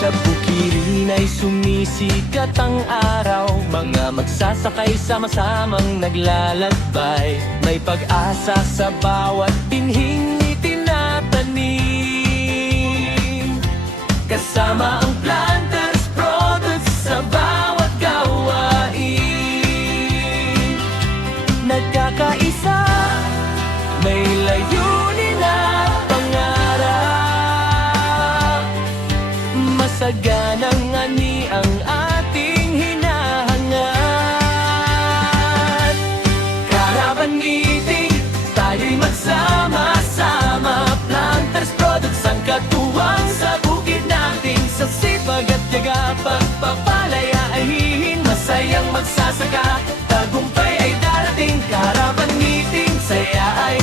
Sa bukirin ay sumisikat ang araw, mga magsasakay sama-samang naglalakbay. May pag-asa sa bawat binhing itinatanim. Kasama ang Planters Products sa bawat gawain. Nagkakaisa, may layunin at pangarap. Masaganang ani ang ating hinahangad. Caravan meeting, tayo'y magsama-sama. Planters Products ang katuwang sa bukid natin. Sa sipag at tiyaga, pagpapalayain. Masayang magsasaka, tagumpay ay darating. Caravan meeting, saya ay